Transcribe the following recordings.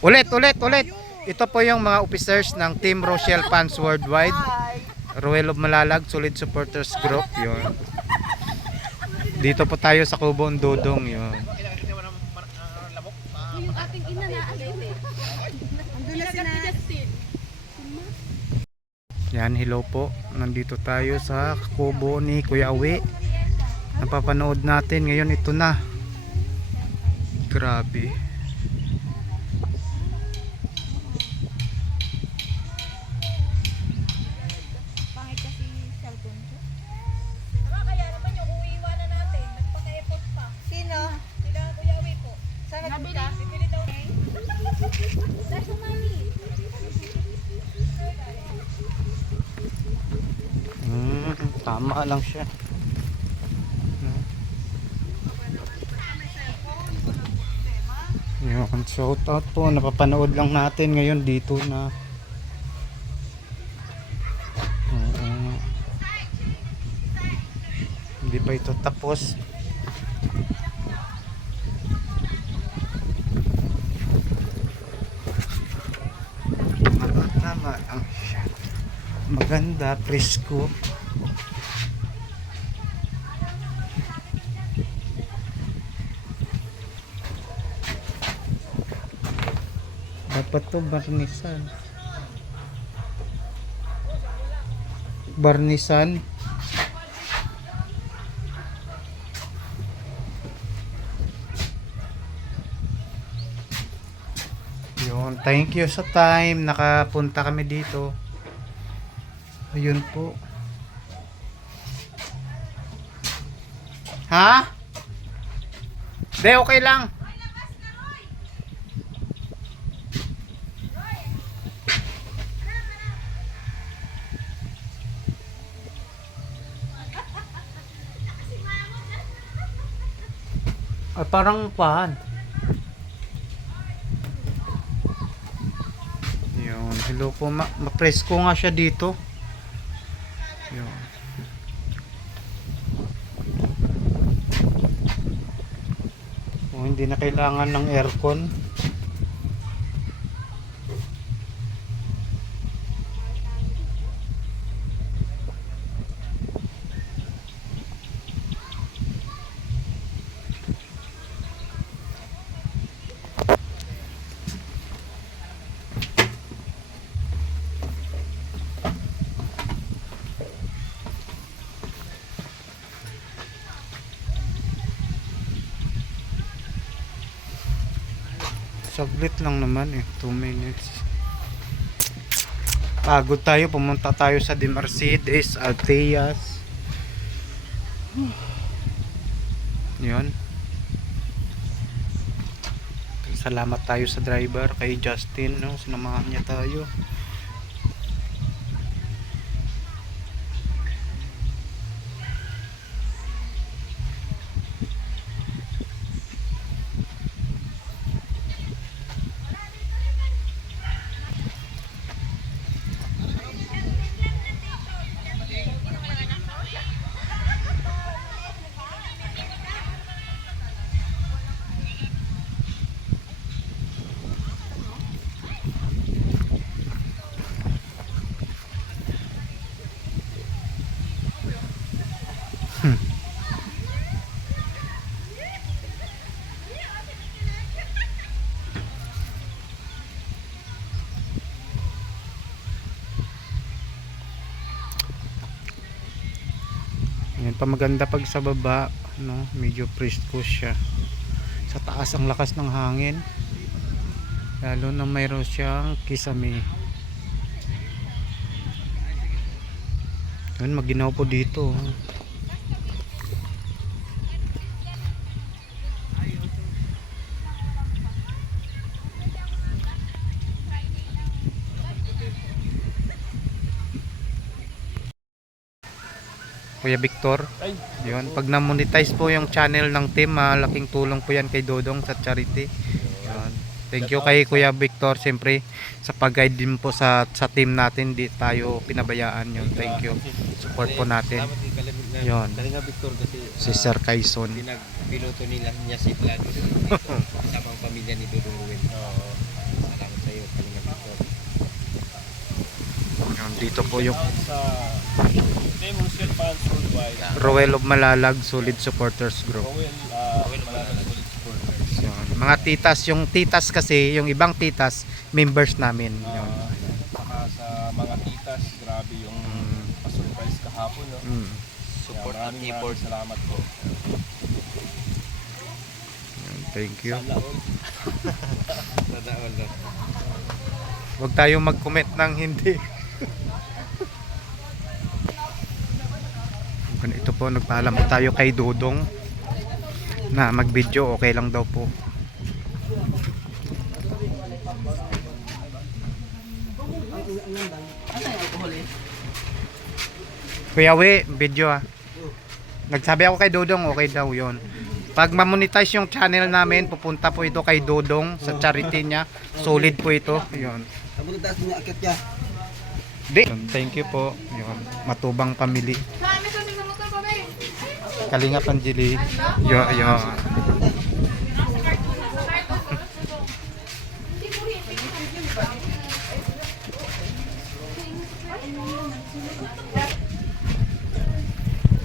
Ulit. Ito po yung mga officers ng Team Rochelle Fans Worldwide. Royal of Malalag, Solid Supporters Group, yun. Dito po tayo sa Kubon Dudong, yun. Yung ating ina na andun eh. Andun na sila. Yan, hello po. Nandito tayo sa kubo ni Kuya Awi. Napapanood natin ngayon, ito na. Grabe. Pangit kasi cellphone ko. Kaya naman yung uwiwa na natin, nagpaka-effort pa. Sino? Sila Kuya Awi po. Saan nagpunta? Bibili daw. Dahil sa mami. Tama lang siya. Yun, shout out po. Napapanood lang natin ngayon dito na. Hindi pa ito tapos. Tama lang siya. Maganda, presko. Dapat to barnisan. Barnisan. Yun, thank you sa time nakapunta kami dito. Ayun po. Ha? De, okay lang. Ay, parang pahan. Yun, hello po. Ma-presko nga siya dito. Yun. Oh, hindi na kailangan ng aircon. Saglit lang naman eh, 2 minutes. Pagod tayo, pumunta tayo sa De Mercedes, Altias. Yun. Salamat tayo sa driver, kay Justin, no? Sinamahan niya tayo. Yan pa maganda pag sa baba, no, medyo presko siya. Sa taas ang lakas ng hangin. Lalo na mayroon siyang kisame. Yan, maginaw po dito. Kuya Victor, yun, pag na-monetize po yung channel ng team, malaking tulong po yan kay Dodong sa charity. Yun. Thank you kay Kuya Victor, siyempre sa pag-guide din po sa team natin, di tayo pinabayaan yun. Thank you, support po natin. Yun, Kalinga Victor kasi si Sir Kaison. pinagpiloto nila niya si Vlad dito, kasama ang pamilya ni Dudong Ruel. Oo. Dito po yung Sa Team Hussein Fans Worldwide. Roel of Malalag Solid Supporters Group. Rowell, Malalag Solid Supporters. Yun. Mga titas, yung titas kasi, yung ibang titas, members namin. Yun. Saka sa mga titas, grabe yung pa-surprise kahapon. No? Mm. Support at keyboard. Salamat po. Yun, thank you. Sana all. Sana all. Huwag tayong mag-comment ng hindi. Ito po, nagpaalam po tayo kay Dudong na mag-video, okay lang daw po. Kuya We, video ah. Nagsabi ako kay Dudong, okay daw yon. Pag ma-monetize yung channel namin, pupunta po ito kay Dudong sa charity niya. Solid po ito. Yun. Di. Thank you po. Yun. Matubang Family. Kalinga Panjili. Yo.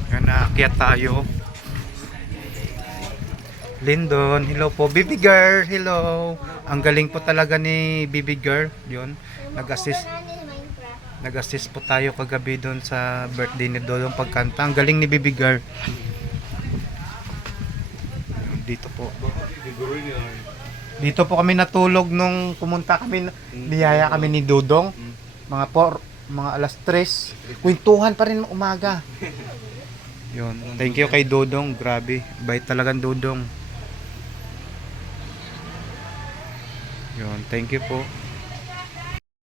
Yan, naakyat tayo. Lindon, hello po. Baby girl, hello. Ang galing po talaga ni Baby girl. Yun, nag-assist po tayo kagabi doon sa birthday ni Dodong pagkanta. Ang galing ni Baby girl. Dito po. Dito po kami natulog nung pumunta kami, niyaya kami ni Dodong. Mga alas 3. Kwentuhan pa rin umaga. Yun. Thank you kay Dodong. Grabe. Bait talagang Dodong. Yun. Thank you po.